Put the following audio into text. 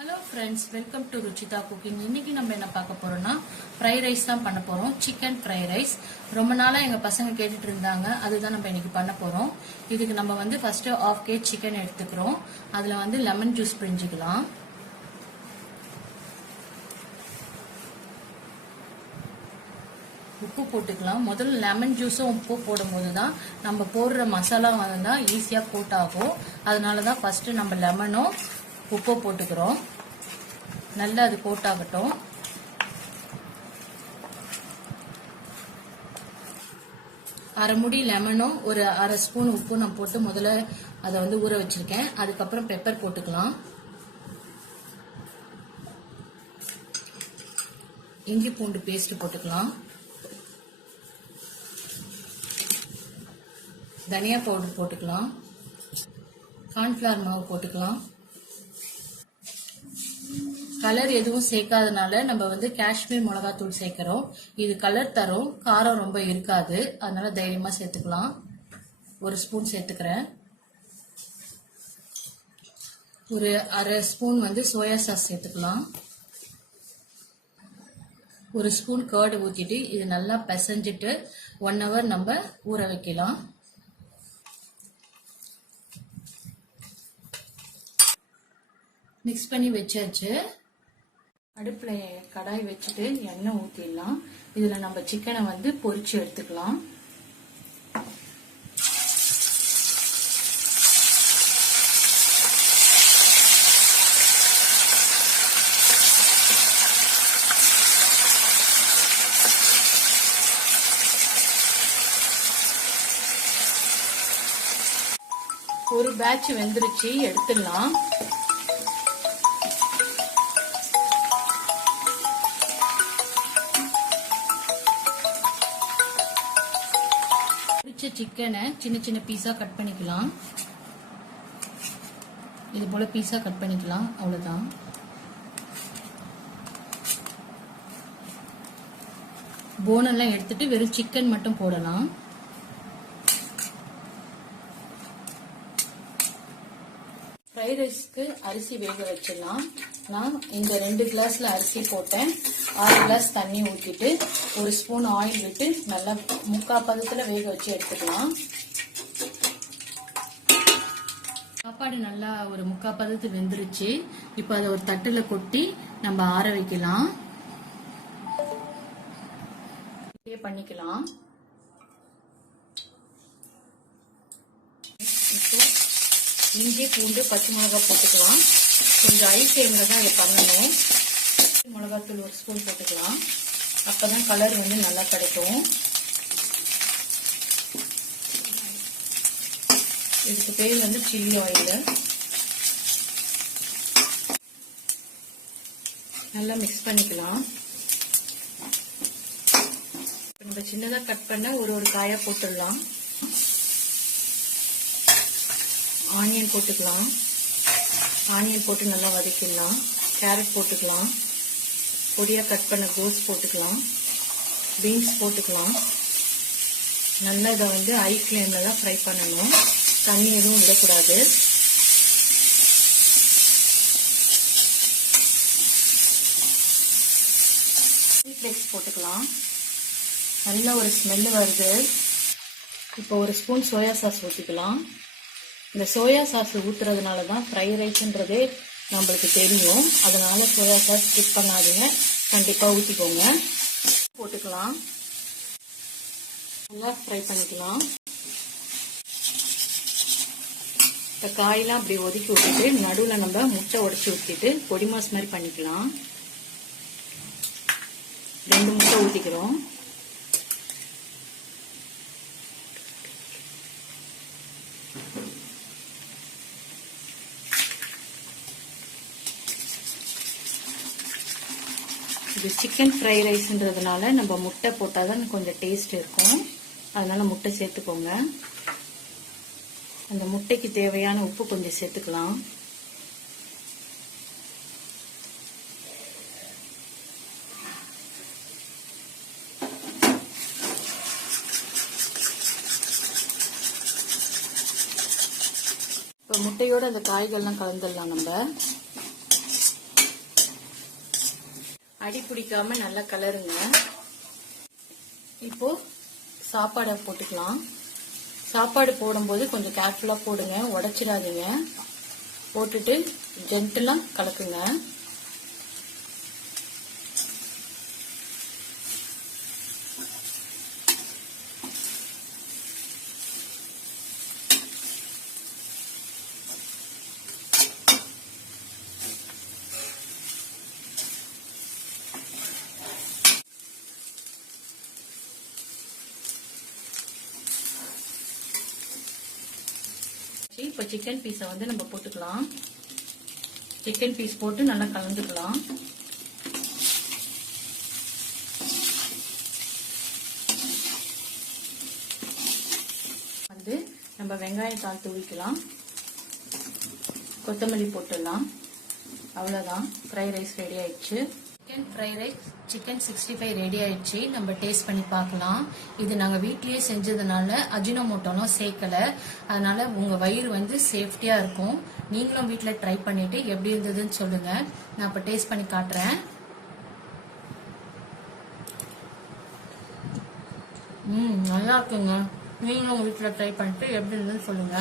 Hello friends, welcome to Ruchita cooking. இன்னைக்கு நம்ம என்ன பார்க்க போறோம்னா ஃப்ரைட் ரைஸ் தான் பண்ண போறோம். சிக்கன் ஃப்ரைட் ரைஸ் ரொம்ப நாளா எங்க பசங்க கேட்டுட்டு இருந்தாங்க. அதுதான் நம்ம இன்னைக்கு பண்ண போறோம். இதுக்கு நம்ம வந்து ஃபர்ஸ்ட் 1/2 kg சிக்கன் எடுத்துக்கிறோம். அதுல வந்து லெமன் ஜூஸ் பிழிஞ்சுக்கலாம். உப்பு போட்டுக்கலாம். முதல்ல லெமன் ஜூஸும் உப்பு போடும் போதுதான் நம்ம போடுற மசாலா வந்து ஈஸியா கோட் ஆகும். அதனாலதான் ஃபர்ஸ்ட் நம்ம லெமனும் உப்பு போட்டுக்கிறோம். நல்லா அது கோட் ஆகட்டும். அரை முடி லெமனும் ஒரு அரை ஸ்பூன் உப்பு நான் போட்டு முதல்ல அதை வந்து ஊற வச்சிருக்கேன். அதுக்கப்புறம் பெப்பர் போட்டுக்கலாம். இஞ்சி பூண்டு பேஸ்ட் போட்டுக்கலாம். தனியா பவுடர் போட்டுக்கலாம். கார்ன்ஃபிளவர் மாவு போட்டுக்கலாம். கலர் எதுவும் சேர்க்காதனால நம்ம வந்து காஷ்மீர் மிளகாத்தூள் சேர்க்கிறோம். இது கலர் தரும், காரம் ரொம்ப இருக்காது. அதனால தைரியமா சேர்த்துக்கலாம். ஒரு ஸ்பூன் சேர்த்துக்கிறேன். ஒரு அரை ஸ்பூன் வந்து சோயா சாஸ் சேர்த்துக்கலாம். ஒரு ஸ்பூன் கர்டு ஊற்றிட்டு இது நல்லா பிசைஞ்சிட்டு 1 hour நம்ம ஊற வைக்கலாம். மிக்ஸ் பண்ணி வச்சாச்சு. அடுப்புல கடாய் வச்சுட்டு எண்ணெய் ஊற்றிடலாம். இதுல நம்ம சிக்கனை வந்து பொரிச்சு எடுத்துக்கலாம். ஒரு பேட்ச் வெந்துருச்சு, எடுத்துடலாம். சிக்கனை சின்ன சின்ன பீஸா கட் பண்ணிக்கலாம். இது போல பீஸா கட் பண்ணிக்கலாம். அவ்வளவுதான். போன் எல்லாம் எடுத்துட்டு வெறும் சிக்கன் மட்டும் போடலாம். ஃப்ரைட் ரைஸ்க்கு அரிசி வேக வச்சிடலாம். நான் இந்த 2 கிளாஸ்ல அரிசி போட்டேன். 6 கிளாஸ் தண்ணி ஊற்றிட்டு 1 ஸ்பூன் ஆயில் விட்டு நல்லா 3/4 பதத்துல வேக வச்சு எடுத்துக்கலாம். சாப்பாடு நல்லா ஒரு 3/4 பதத்து வெந்துருச்சு. இப்போ அதை ஒரு தட்டுல கொட்டி நம்ம ஆற வைக்கலாம். இப்படியே பண்ணிக்கலாம். இப்போ இஞ்சி பூண்டு பச்சை மிளகாய் போட்டுக்கலாம். கொஞ்சம் ஹை ஃப்ளேம்ல தான் இதை பண்ணணும். மிளகாத்தூள் 1 ஸ்பூன் போட்டுக்கலாம். அப்பதான் கலர் வந்து நல்லா கிடைக்கும். இதுக்கு பேர் வந்து சில்லி ஆயில். நல்லா மிக்ஸ் பண்ணிக்கலாம். நம்ம சின்னதா கட் பண்ண ஒரு காயா போட்டுடலாம். ஆனியன் போட்டுக்கலாம். ஆனியன் போட்டு நல்லா வதக்கிடலாம். கேரட் போட்டுக்கலாம். பொடியா கட் பண்ண கோஸ் போட்டுக்கலாம். பீன்ஸ் போட்டுக்கலாம். நல்லா இதை வந்து ஹை ஃப்ளேம்ல தான் ஃப்ரை பண்ணணும். தண்ணி எதுவும் விடக்கூடாது. ஃப்ளேக்ஸ் போட்டுக்கலாம். நல்ல ஒரு ஸ்மெல் வருது. இப்போ 1 ஸ்பூன் சோயா சாஸ் ஊற்றிக்கலாம். இந்த சோயா சாஸ் ஊத்துறதுனால தான் ஃப்ரைட் ரைஸ்ன்றதே நம்மளுக்கு தெரியும். அதனால சோயா சாஸ் ஸ்கிப் பண்ணாதீங்க, கண்டிப்பா ஊற்றிக்கோங்க. போட்டுக்கலாம். நல்லா ஃப்ரை பண்ணிக்கலாம். இந்த காயெல்லாம் அப்படி ஒதுக்கி விட்டுட்டு நடுவில் நம்ம முட்டை உடைச்சி ஊற்றிட்டு பொடி மாஸ் மாதிரி பண்ணிக்கலாம். 2 முட்டை ஊற்றிக்கிறோம். இது சிக்கன் ஃப்ரைட் ரைஸ்ன்றதுனால நம்ம முட்டை போட்டாதான் கொஞ்சம் டேஸ்ட் இருக்கும். அதனால முட்டை சேர்த்துக்கோங்க. அந்த முட்டைக்கு தேவையான உப்பு கொஞ்சம் சேர்த்துக்கலாம். இப்போ முட்டையோட அந்த காய்கள்லாம் கலந்துடலாம் நம்ம. அடி பிடிக்காம நல்லா கலருங்க. இப்போ சாப்பாடை போட்டுக்கலாம். சாப்பாடு போடும்போது கொஞ்சம் கேர்ஃபுல்லா போடுங்க, உடைச்சிடாதீங்க. போட்டுட்டு ஜென்டிலா கலக்குங்க. இப்போ சிக்கன் பீஸை வந்து நம்ம போட்டுக்கலாம். சிக்கன் பீஸ் போட்டு நல்லா கலந்துக்கலாம். வந்து நம்ம வெங்காயத்தாள் தூவிக்கலாம். கொத்தமல்லி போட்டுடலாம். அவ்வளோதான், ஃப்ரைட் ரைஸ் ரெடி ஆயிடுச்சு. Chicken fried rice, chicken 65 ready ஆயிடுச்சு. நம்ம டேஸ்ட் பண்ணி பார்க்கலாம். இது நாங்கள் வீட்லயே செஞ்சதுனால அஜினோமோட்டோலாம் சேர்க்கல. அதனால உங்க வயிறு வந்து சேஃப்டியா இருக்கும். நீங்களும் வீட்டில் ட்ரை பண்ணிட்டு எப்படி இருந்ததுன்னு சொல்லுங்க. நான் இப்போ டேஸ்ட் பண்ணி காட்டுறேன். நல்லா இருக்குங்க. நீங்களும் உங்க வீட்டில் ட்ரை பண்ணிட்டு எப்படி இருந்ததுன்னு சொல்லுங்க.